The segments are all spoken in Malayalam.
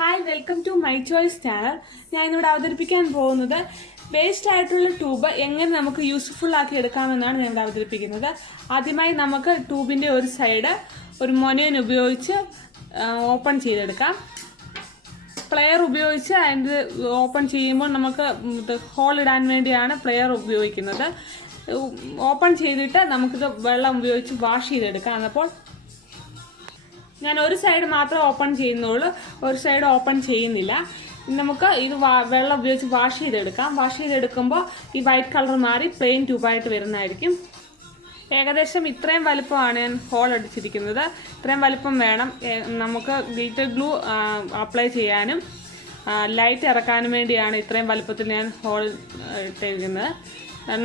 Hi, welcome to my choice channel. ഞാൻ ഇന്നിവിടെ അവതരിപ്പിക്കാൻ പോകുന്നത് വേസ്റ്റ് ആയിട്ടുള്ള ട്യൂബ് എങ്ങനെ നമുക്ക് യൂസ്ഫുൾ ആക്കി എടുക്കാമെന്നാണ് ഞാൻ ഇവിടെ അവതരിപ്പിക്കുന്നത്. ആദ്യമായി നമുക്ക് ട്യൂബിൻ്റെ ഒരു സൈഡ് ഒരു മൊനയൻ ഉപയോഗിച്ച് ഓപ്പൺ ചെയ്തെടുക്കാം. പ്ലെയർ ഉപയോഗിച്ച് അതിൻ്റെ ഓപ്പൺ ചെയ്യുമ്പോൾ നമുക്ക് ഹോൾ ഇടാൻ വേണ്ടിയാണ് പ്ലെയർ ഉപയോഗിക്കുന്നത്. ഓപ്പൺ ചെയ്തിട്ട് നമുക്കിത് വെള്ളം ഉപയോഗിച്ച് വാഷ് ചെയ്തെടുക്കാം. അപ്പോൾ ഞാൻ ഒരു സൈഡ് മാത്രമേ ഓപ്പൺ ചെയ്യുന്നുള്ളൂ, ഒരു സൈഡ് ഓപ്പൺ ചെയ്യുന്നില്ല. നമുക്ക് ഇത് വെള്ളം ഉപയോഗിച്ച് വാഷ് ചെയ്തെടുക്കാം. വാഷ് ചെയ്തെടുക്കുമ്പോൾ ഈ വൈറ്റ് കളർ മാറി പ്ലെയിൻ ട്യൂബായിട്ട് വരുന്നതായിരിക്കും. ഏകദേശം ഇത്രയും വലുപ്പമാണ് ഞാൻ ഹോൾ അടിച്ചിരിക്കുന്നത്. ഇത്രയും വലുപ്പം വേണം നമുക്ക് ഗ്ലിറ്റർ ഗ്ലൂ അപ്ലൈ ചെയ്യാനും ലൈറ്റ് ഇറക്കാനും വേണ്ടിയാണ് ഇത്രയും വലുപ്പത്തിൽ ഞാൻ ഹോൾ ഇട്ടിരിക്കുന്നത്.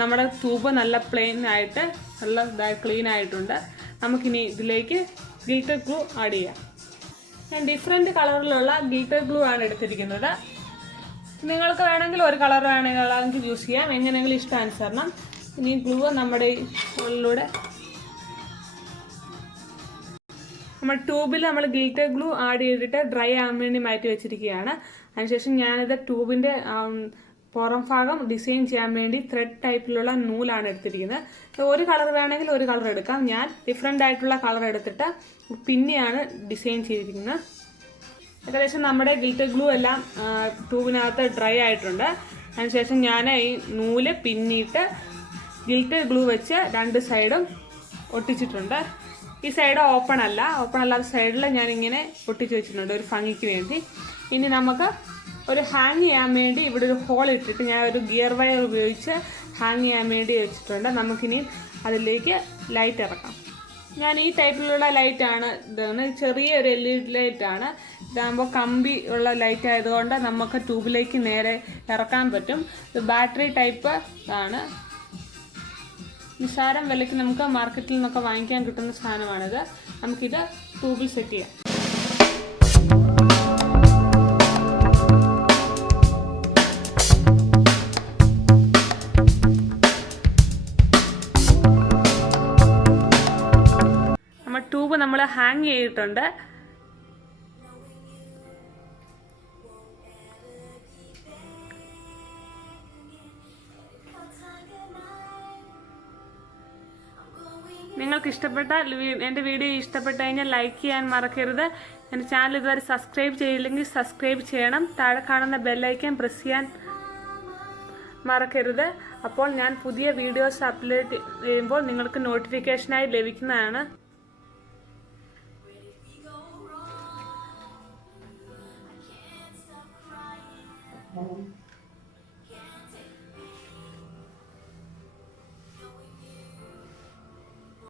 നമ്മുടെ ട്യൂബ് നല്ല പ്ലെയിൻ ആയിട്ട് നല്ല ക്ലീൻ ആയിട്ടുണ്ട്. നമുക്കിനി ഇതിലേക്ക് ഗ്ലിറ്റർ ഗ്ലൂ ആഡ് ചെയ്യാം. ഞാൻ ഡിഫറെൻറ്റ് കളറിലുള്ള ഗ്ലിറ്റർ ഗ്ലൂ ആണ് എടുത്തിരിക്കുന്നത്. നിങ്ങൾക്ക് വേണമെങ്കിൽ ഒരു കളർ വേണമെങ്കിൽ യൂസ് ചെയ്യാം, എങ്ങനെയെങ്കിലും ഇഷ്ടാനുസരണം. ഇനി ഗ്ലൂ നമ്മുടെ ഉള്ളിലൂടെ നമ്മൾ ട്യൂബിൽ നമ്മൾ ഗ്ലിറ്റർ ഗ്ലൂ ആഡ് ചെയ്തിട്ട് ഡ്രൈ ആകാൻ വേണ്ടി മാറ്റി വെച്ചിരിക്കുകയാണ്. അതിനുശേഷം ഞാനിത് ട്യൂബിൻ്റെ പുറം ഭാഗം ഡിസൈൻ ചെയ്യാൻ വേണ്ടി ത്രെഡ് ടൈപ്പിലുള്ള നൂലാണ് എടുത്തിരിക്കുന്നത്. ഒരു കളർ വേണമെങ്കിൽ ഒരു കളർ എടുക്കാം. ഞാൻ ഡിഫറെൻ്റ് ആയിട്ടുള്ള കളർ എടുത്തിട്ട് പിന്നെയാണ് ഡിസൈൻ ചെയ്തിരിക്കുന്നത്. ഏകദേശം നമ്മുടെ ഗ്ലിറ്റർ ഗ്ലൂ എല്ലാം ട്യൂബിനകത്ത് ഡ്രൈ ആയിട്ടുണ്ട്. അതിനുശേഷം ഞാൻ ഈ നൂല് പിന്നിയിട്ട് ഗ്ലിറ്റർ ഗ്ലൂ വെച്ച് രണ്ട് സൈഡും ഒട്ടിച്ചിട്ടുണ്ട്. ഈ സൈഡ് ഓപ്പൺ അല്ലാത്ത സൈഡിൽ ഞാനിങ്ങനെ ഒട്ടിച്ച് വെച്ചിട്ടുണ്ട് ഒരു ഭംഗിക്ക് വേണ്ടി. ഇനി നമുക്ക് ഒരു ഹാങ് ചെയ്യാൻ വേണ്ടി ഇവിടെ ഒരു ഹോൾ ഇട്ടിട്ട് ഞാൻ ഒരു ഗിയർ വയർ ഉപയോഗിച്ച് ഹാങ് ചെയ്യാൻ വേണ്ടി വെച്ചിട്ടുണ്ട്. നമുക്കിനി അതിലേക്ക് ലൈറ്റ് ഇറക്കാം. ഞാൻ ഈ ടൈപ്പിലുള്ള ലൈറ്റാണ് ഇതാണ്, ചെറിയൊരു LED ലൈറ്റാണ്. ഇതാകുമ്പോൾ കമ്പി ഉള്ള ലൈറ്റ് ആയതുകൊണ്ട് നമുക്ക് ട്യൂബിലേക്ക് നേരെ ഇറക്കാൻ പറ്റും. ഇത് ബാറ്ററി ടൈപ്പ് ആണ്. നിസ്സാരം വിലയ്ക്ക് നമുക്ക് മാർക്കറ്റിൽ നിന്നൊക്കെ വാങ്ങിക്കാൻ കിട്ടുന്ന സാധനമാണിത്. നമുക്കിത് ട്യൂബിൽ സെറ്റ് ചെയ്യാം. ട്യൂബ് നമ്മൾ ഹാങ് ചെയ്തിട്ടുണ്ട്. നിങ്ങൾക്ക് ഇഷ്ടപ്പെട്ടാൽ എൻ്റെ വീഡിയോ ഇഷ്ടപ്പെട്ട് കഴിഞ്ഞാൽ ലൈക്ക് ചെയ്യാൻ മറക്കരുത്. എൻ്റെ ചാനൽ ഇതുവരെ സബ്സ്ക്രൈബ് ചെയ്യില്ലെങ്കിൽ സബ്സ്ക്രൈബ് ചെയ്യണം. താഴെ കാണുന്ന ബെല്ലൈക്കൻ പ്രസ് ചെയ്യാൻ മറക്കരുത്. അപ്പോൾ ഞാൻ പുതിയ വീഡിയോസ് അപ്ലോഡ് ചെയ്യുമ്പോൾ നിങ്ങൾക്ക് നോട്ടിഫിക്കേഷനായി ലഭിക്കുന്നതാണ്.